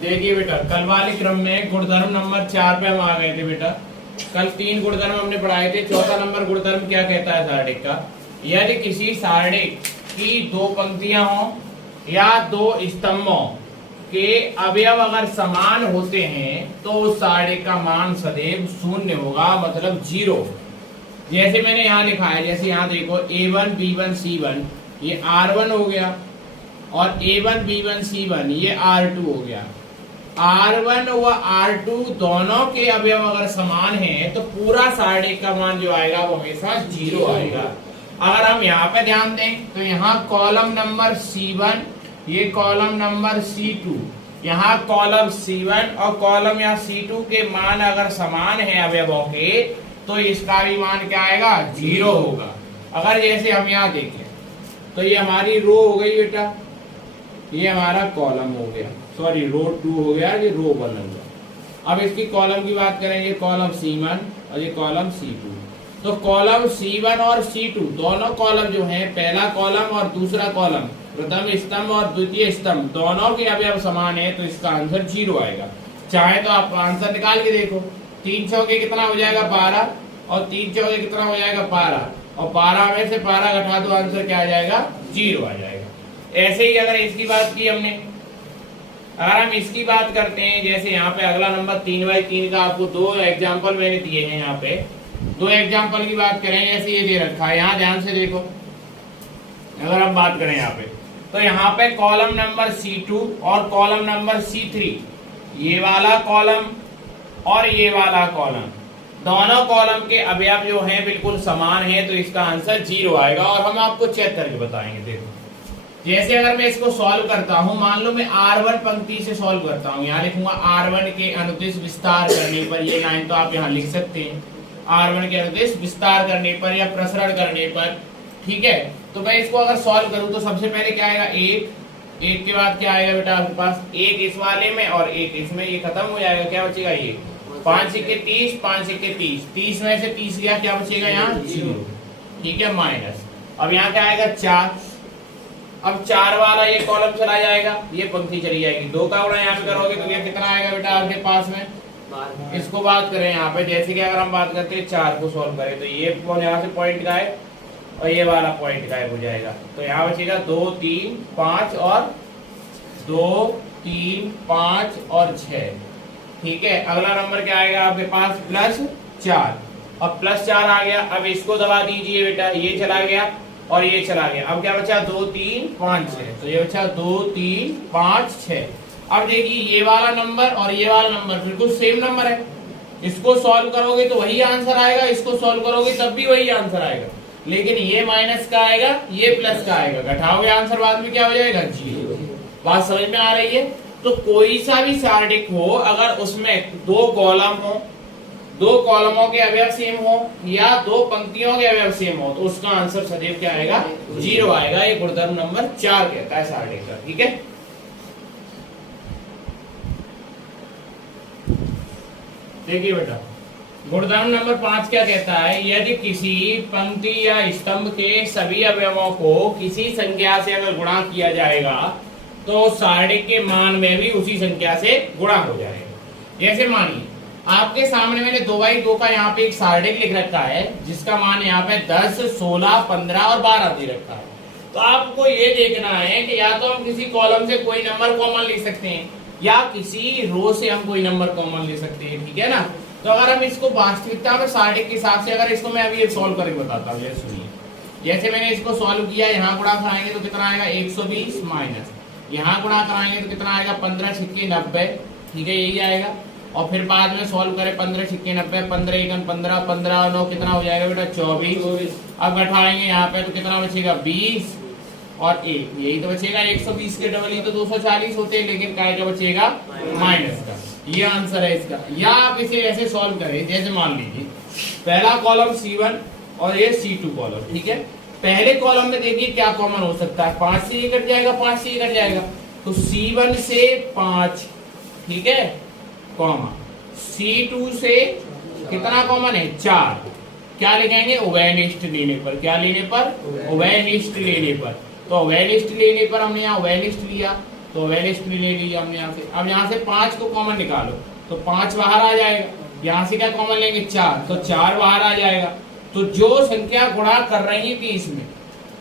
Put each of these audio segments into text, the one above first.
देखिए बेटा, कल वाले क्रम में गुणधर्म नंबर 4 पे हम आ गए थे बेटा। कल 3 गुणधर्म हमने पढ़ाए थे। चौथा नंबर गुणधर्म क्या कहता है सारणिक का? यदि किसी सारणिक की 2 पंक्तियां हो या 2 स्तंभों के अवयव अगर समान होते हैं तो उस सारणिक का मान सदैव शून्य होगा, मतलब 0। जैसे मैंने यहाँ लिखा है, जैसे यहाँ देखो A1 B1 C1 ये R1 हो गया और A1 B1 C1 ये R2 हो गया। R1 व R2 दोनों के अवयव अगर समान हैं तो पूरा सारणिक का मान जो आएगा वो हमेशा 0 आएगा। अगर हम यहाँ पे ध्यान दें तो यहाँ कॉलम नंबर C1, ये कॉलम नंबर C2, यहाँ कॉलम C1 और कॉलम यहाँ C2 के मान अगर समान है अवयवों के तो इसका भी मान क्या आएगा? 0 होगा। अगर जैसे हम यहाँ देखें तो ये हमारी रो हो गई बेटा, ये हमारा कॉलम हो गया, सॉरी रो 2 हो गया, ये रो 1 हो गया। अब इसकी कॉलम की बात करेंगे, कॉलम C1 और ये कॉलम C2। तो कॉलम C1 और C2 दोनों कॉलम जो हैं, पहला कॉलम और दूसरा कॉलम, प्रथम स्तंभ और द्वितीय स्तंभ, दोनों के अवयव समान है तो इसका आंसर 0 आएगा। चाहे तो आप आंसर निकाल के देखो, 3 चौके कितना हो जाएगा? 12 और 3 चौके कितना हो जाएगा? 12 और 12 में से 12 घटा दो, आंसर क्या आ जाएगा? 0 आ जाएगा। ऐसे ही अगर इसकी बात की हमने, अगर हम इसकी बात करते हैं, जैसे यहाँ पे अगला नंबर 3/3 का आपको 2 एग्जाम्पल मैंने दिए हैं। यहाँ पे 2 एग्जाम्पल की बात करें, जैसे ये दे रखा है, यहाँ ध्यान से देखो। अगर हम बात करें यहाँ पे तो यहाँ पे कॉलम नंबर C2 और कॉलम नंबर C3, ये वाला कॉलम और ये वाला कॉलम, दोनों कॉलम के अवयव जो हैं बिल्कुल समान है तो इसका आंसर 0 आएगा। और हम आपको चेक करके बताएंगे। देखो जैसे अगर मैं इसको सॉल्व करता हूं, मान लो मैं R1 पंक्ति से सॉल्व करता हूं, यहाँ लिखूंगा R1 के अनुदिश विस्तार करने पर, ये लाइन तो आप यहाँ लिख सकते हैं, R1 के अनुदिश विस्तार करने पर या प्रसरण करने पर, ठीक है। तो मैं इसको अगर सॉल्व करूं तो सबसे पहले क्या आएगा? 1 के बाद क्या आएगा बेटा आपके पास? 1 इस वाले में और 1 इसमें, ये खत्म हो जाएगा। क्या बचेगा? ये 5 × 30, 5 × 30, 30 में से 30 गया, क्या बचेगा यहाँ? 0, ठीक है, माइनस। अब यहाँ क्या आएगा? 4। अब 4 वाला ये कॉलम चला जाएगा, ये पंक्ति चली जाएगी। 2 का गुणा यहाँ पे करोगे तो ये कितना आएगा बेटा आपके पास में? इसको बात करें यहाँ पे, जैसे कि अगर हम बात करते हैं 4 को सॉल्व करें तो ये यहाँ से पॉइंट गायब और ये वाला पॉइंट गायब हो जाएगा। तो यहाँ बचेगा 2 3 5 और 2 3 5 और 6, ठीक है। अगला नंबर क्या आएगा आपके पास? +4। अब +4 आ गया। अब इसको दबा दीजिए बेटा, ये चला गया और ये चला गया। अब क्या बचा? 2 3 5 6, तो ये बचा 2 3 5 6। अब देखिए ये वाला नंबर और ये वाला नंबर बिल्कुल सेम नंबर है, इसको सॉल्व करोगे तो वही आंसर आएगा, इसको सॉल्व करोगे तब भी वही आंसर आएगा, लेकिन ये माइनस का आएगा, ये प्लस का आएगा। घटाओगे आंसर बाद में क्या हो जाएगा? 0। बात समझ में आ रही है? तो कोई सा भी सारणिक हो, अगर उसमें 2 कॉलम हो, 2 कॉलमों के अवयव सेम हो या 2 पंक्तियों के अवयव सेम हो तो उसका आंसर सदैव क्या आएगा? 0 आएगा। ये गुणधर्म नंबर 4 कहता है सारणिक का, ठीक है। देखिए बेटा, गुणधर्म नंबर 5 क्या कहता है? यदि किसी पंक्ति या स्तंभ के सभी अवयवों को किसी संख्या से अगर गुणा किया जाएगा तो सारणिक के मान में भी उसी संख्या से गुणा हो जाएगा। जैसे मानिए आपके सामने मैंने 2/2 का यहाँ पे एक सारणिक लिख रखा है जिसका मान यहाँ पे 10, 16, 15 और 12 दे रखा है। तो आपको ये देखना है कि या तो हम किसी कॉलम से कोई नंबर कॉमन ले सकते हैं या किसी रो से हम कोई नंबर कॉमन ले सकते हैं, ठीक है ना। तो अगर हम इसको वास्तविकता में सारणिक के हिसाब से, अगर इसको मैं अभी सॉल्व करके बताता हूँ, जैसे सुनिए, जैसे मैंने इसको सॉल्व किया, यहाँ गुणा कराएंगे तो कितना आएगा? 120 माइनस, यहाँ गुणा कराएंगे तो कितना आएगा? 15 × 6 = 90, ठीक है, यही आएगा। और फिर बाद में सॉल्व करें 15 × 6 = 90, 15 × 1 = 15, 15 और 9 कितना हो जाएगा बेटा? 24। अब घटाएंगे यहाँ पे तो कितना बचेगा? 20 और 1, यही तो बचेगा। 120 के डबल ही तो 240 होते हैं, लेकिन क्या बचेगा? माइनस का। ये आंसर है इसका। या आप इसे ऐसे सॉल्व करें, जैसे मान लीजिए पहला कॉलम C1 और ये C2 कॉलम, ठीक है। पहले कॉलम में देखिए क्या कॉमन हो सकता है? 5 से ये कट जाएगा, 5 से ये कट जाएगा, तो C1 से 5, ठीक है, कॉमा C2 से कितना कॉमन है? 4। क्या लिखेंगे? उभयनिष्ठ लेने पर। क्या लेने पर? उभयनिष्ठ लेने पर। तो उभयनिष्ठ लेने पर हमने यहाँ उभयनिष्ठ लिया, तो वैल्यू ले ली हमने यहाँ से। अब यहाँ से 5 को कॉमन निकालो तो 5 बाहर आ जाएगा, यहाँ से क्या कॉमन लेंगे 4, तो 4 बाहर आ जाएगा। तो जो संख्या गुणा कर रही है 30 में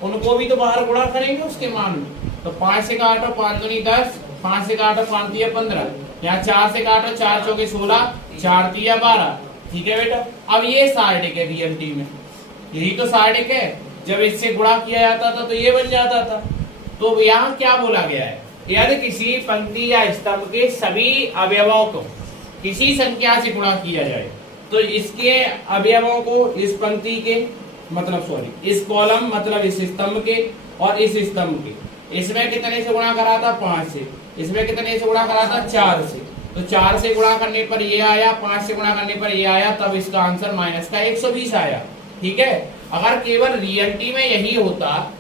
उनको भी तो बाहर गुणा करेंगे उसके मान में। तो 5 से काटो 5 दूनी 10, 5 से काटो 5 दिया 15, यहाँ 4 से काटो 4 चौके 16, 4 दिया 12। ठीक है बेटा, अब ये सार्डिक है रियलिटी में, यही तो सार्डिक है। जब इससे गुणा किया जाता था तो ये बन जाता था। तो यहाँ क्या बोला गया है, यदि किसी पंक्ति या स्तंभ के सभी अवयवों को किसी संख्या से गुणा किया जाए तो इसके अवयवों को इस पंक्ति के मतलब इस कॉलम मतलब इस स्तंभ के और इस स्तंभ के, इसमें कितने से गुणा करा था 5 से, इसमें कितने से गुणा करा था 4 से। तो 4 से गुणा करने पर ये आया, 5 से गुणा करने पर ये आया, तब इसका आंसर माइनस का 120 आया। ठीक है, अगर केवल रियलिटी में यही होता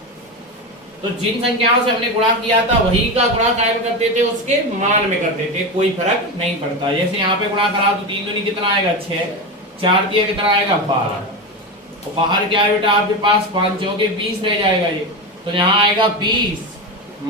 तो जिन संख्याओं से हमने गुणा किया था वही का गुणा कायम करते थे, उसके मान में करते थे, कोई फर्क नहीं पड़ता। जैसे यहाँ पे गुणा करा तो 3 दूनी कितना आएगा 6, 4 दिया कितना आएगा 12, और बाहर क्या है बेटा आपके पास 5 चौके 20 रह जाएगा ये, तो यहाँ आएगा 20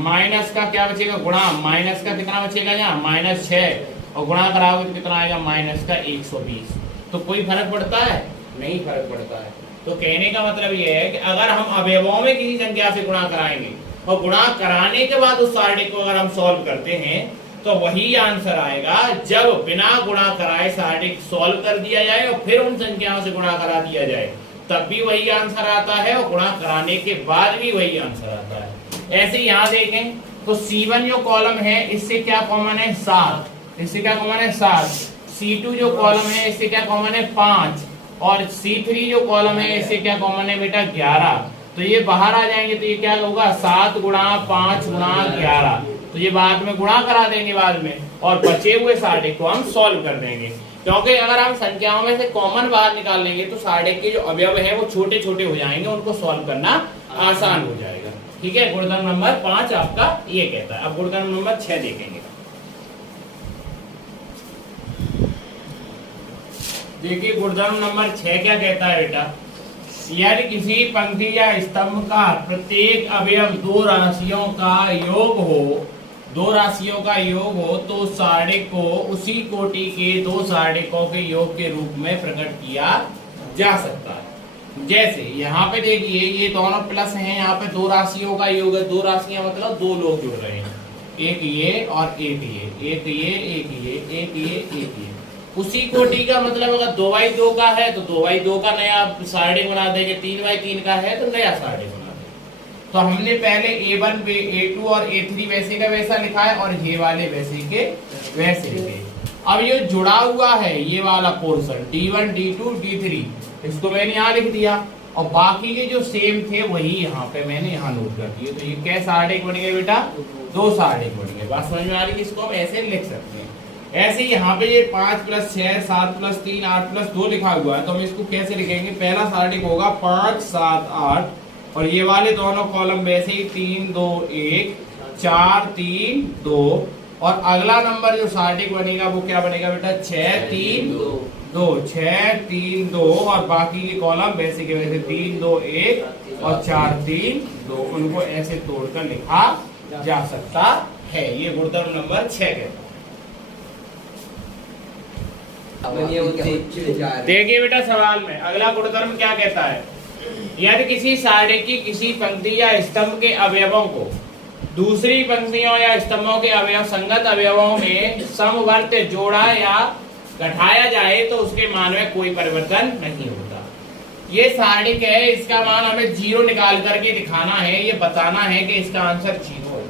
माइनस का क्या बचेगा गुणा, माइनस का कितना बचेगा यहाँ -6, और गुणा कराओगे तो कितना आएगा माइनस का 120। तो कोई फर्क पड़ता है, नहीं फर्क पड़ता है। तो कहने का मतलब ये है कि अगर हम अवयवों में किसी संख्या से गुणा कराएंगे और गुणा कराने के बाद उस सारणी को अगर हम सॉल्व करते हैं तो वही आंसर आएगा जब बिना गुणा कराए सारणी सॉल्व कर दिया जाए और फिर उन संख्याओं से गुणा करा दिया जाए, तब भी वही आंसर आता है और गुणा कराने के बाद भी वही आंसर आता है। ऐसे यहाँ देखें तो C1 जो कॉलम है इससे क्या कॉमन है 7, इससे क्या कॉमन है 7। C2 जो कॉलम है इससे क्या कॉमन है 5, और C3 जो कॉलम है इससे क्या कॉमन है बेटा 11। तो ये बाहर आ जाएंगे तो ये क्या होगा 7 गुणा 5 गुणा 11, तो ये बाद में गुणा करा देंगे बाद में, और बचे हुए सारणी को हम सॉल्व कर देंगे। क्योंकि अगर हम संख्याओं में से कॉमन बाहर निकाल लेंगे तो सारणी के जो अवयव है वो छोटे छोटे हो जाएंगे, उनको सॉल्व करना आसान हो जाएगा। ठीक है, गुणधर्म नंबर 5 आपका ये कहता है। अब गुणधर्म नंबर 6 देखेंगे। देखिए गुणधर्म नंबर 6 क्या कहता है बेटा, यदि किसी पंक्ति या स्तंभ का प्रत्येक अवयव दो राशियों का योग हो, दो राशियों का योग हो तो सारणी को उसी कोटि के दो सारणिकों के योग के रूप में प्रकट किया जा सकता है। जैसे यहाँ पे देखिए ये दोनों प्लस हैं, यहाँ पे दो राशियों का योग है, दो राशियां मतलब दो लोग जुड़ रहे हैं, एक ये और एक ये, एक ये एक ये एक ये एक ये। उसी कोटि का मतलब अगर 2x2 का है तो 2x2 का नया सारणी बना देंगे, 3x3 का है तो नया सारणी बना देंगे। तो हमने पहले A1 A2 और A3 वैसे का वैसा लिखा है और ये वाले वैसे के वैसे लिखे। अब ये जुड़ा हुआ है ये वाला पोर्शन D1 D2 D3, इसको मैंने यहाँ लिख दिया, और बाकी के जो सेम थे वही यहाँ पे मैंने यहाँ नोट कर दिए। तो ये क्या सारणी बन गए बेटा, दो सारणी बन गए। बात समझ में आ रही है, इसको हम ऐसे लिख सकते हैं। ऐसे यहाँ पे ये 5 + 6 7 + 3 8 + 2 लिखा हुआ है, तो हम इसको कैसे लिखेंगे, पहला सारणी होगा 5 7 8, और ये वाले दोनों कॉलम वैसे ही 3 2 1 4 3 2, और अगला नंबर जो सारणी बनेगा वो क्या बनेगा बेटा 6 3 2 6 3 2, और बाकी के कॉलम वैसे के वैसे 3 2 1 और 4 3 2, उनको ऐसे तोड़कर लिखा जा सकता है। ये गुणधर्म नंबर 6 है। देखिए बेटा सवाल में अगला गुणधर्म क्या कहता है, यदि किसी सारणी की किसी पंक्ति या स्तंभ के अवयवों को दूसरी पंक्तियों या स्तंभों के अवयव संगत अवयवों में समवर्त जोड़ा या घटाया जाए तो उसके मान में कोई परिवर्तन नहीं होता। ये सारणी है, इसका मान हमें 0 निकाल करके दिखाना है, ये बताना है कि इसका आंसर 0 है।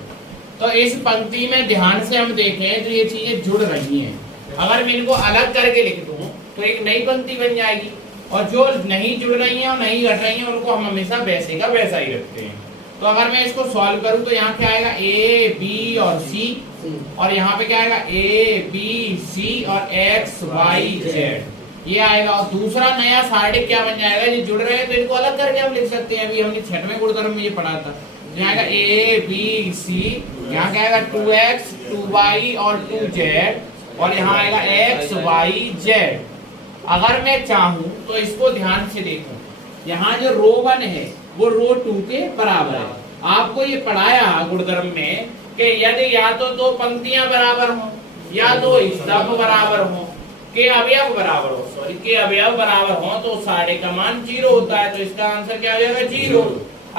तो इस पंक्ति में ध्यान से हम देखें तो ये चीजें जुड़ रही हैं। अगर मैं इनको अलग करके लिख दूं तो एक नई पंक्ति बन जाएगी, और जो नहीं जुड़ रही हैं और नहीं घट रही हैं उनको हम हमेशा वैसे का वैसा ही रखते हैं। तो अगर मैं इसको सॉल्व करूं तो यहाँ क्या आएगा A B और C, और यहाँ पे क्या आएगा A B C और X Y Z ये आएगा। और दूसरा नया सारणी क्या बन जाएगा, ये जुड़ रहे हैं तो इनको अलग करके हम लिख सकते हैं। अभी हमने 6वें गुणधर्म में ये पढ़ा था, यहाँ आएगा A B C, यहाँ क्या आएगा 2x 2y और 2z, और यहाँ आएगा X Y Z। अगर मैं चाहूं तो इसको ध्यान से देखूं, यहाँ जो रो 1 है वो रो 2 के बराबर है, आपको ये पढ़ाया गुणधर्म में कि यदि या तो दो पंक्तियां बराबर हो या दो स्तंभ बराबर हो के अवयव बराबर हो, सॉरी के अवयव बराबर हो तो सारे का मान 0 होता है। तो इसका आंसर क्या हो जाएगा 0।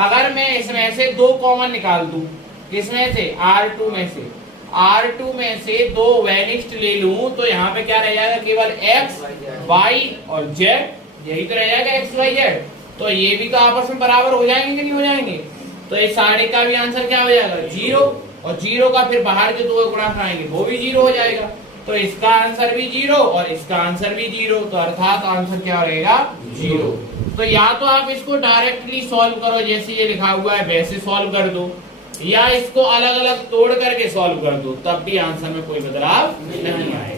अगर मैं इसमें से दो कॉमन निकाल दूं, किसमें से R2 में से, R2 में से दो वेनिस्ट ले लूं तो यहाँ पे क्या रह जाएगा केवल x y और z, यही तो रह जाएगा x y z। तो ये भी तो आपस में बराबर हो जाएंगे कि नहीं हो जाएंगे। तो इस सारे का भी आंसर क्या हो जाएगा 0 और 0 का फिर बाहर के दो गुणा आएंगे वो भी 0 हो जाएगा। तो इसका आंसर भी 0 और इसका आंसर भी 0, तो अर्थात आंसर क्या रहेगा 0। तो या तो आप इसको डायरेक्टली सॉल्व करो जैसे ये लिखा हुआ है वैसे सॉल्व कर दो, या इसको अलग अलग तोड़ करके सॉल्व कर दो, तब भी आंसर में कोई बदलाव नहीं आएगा।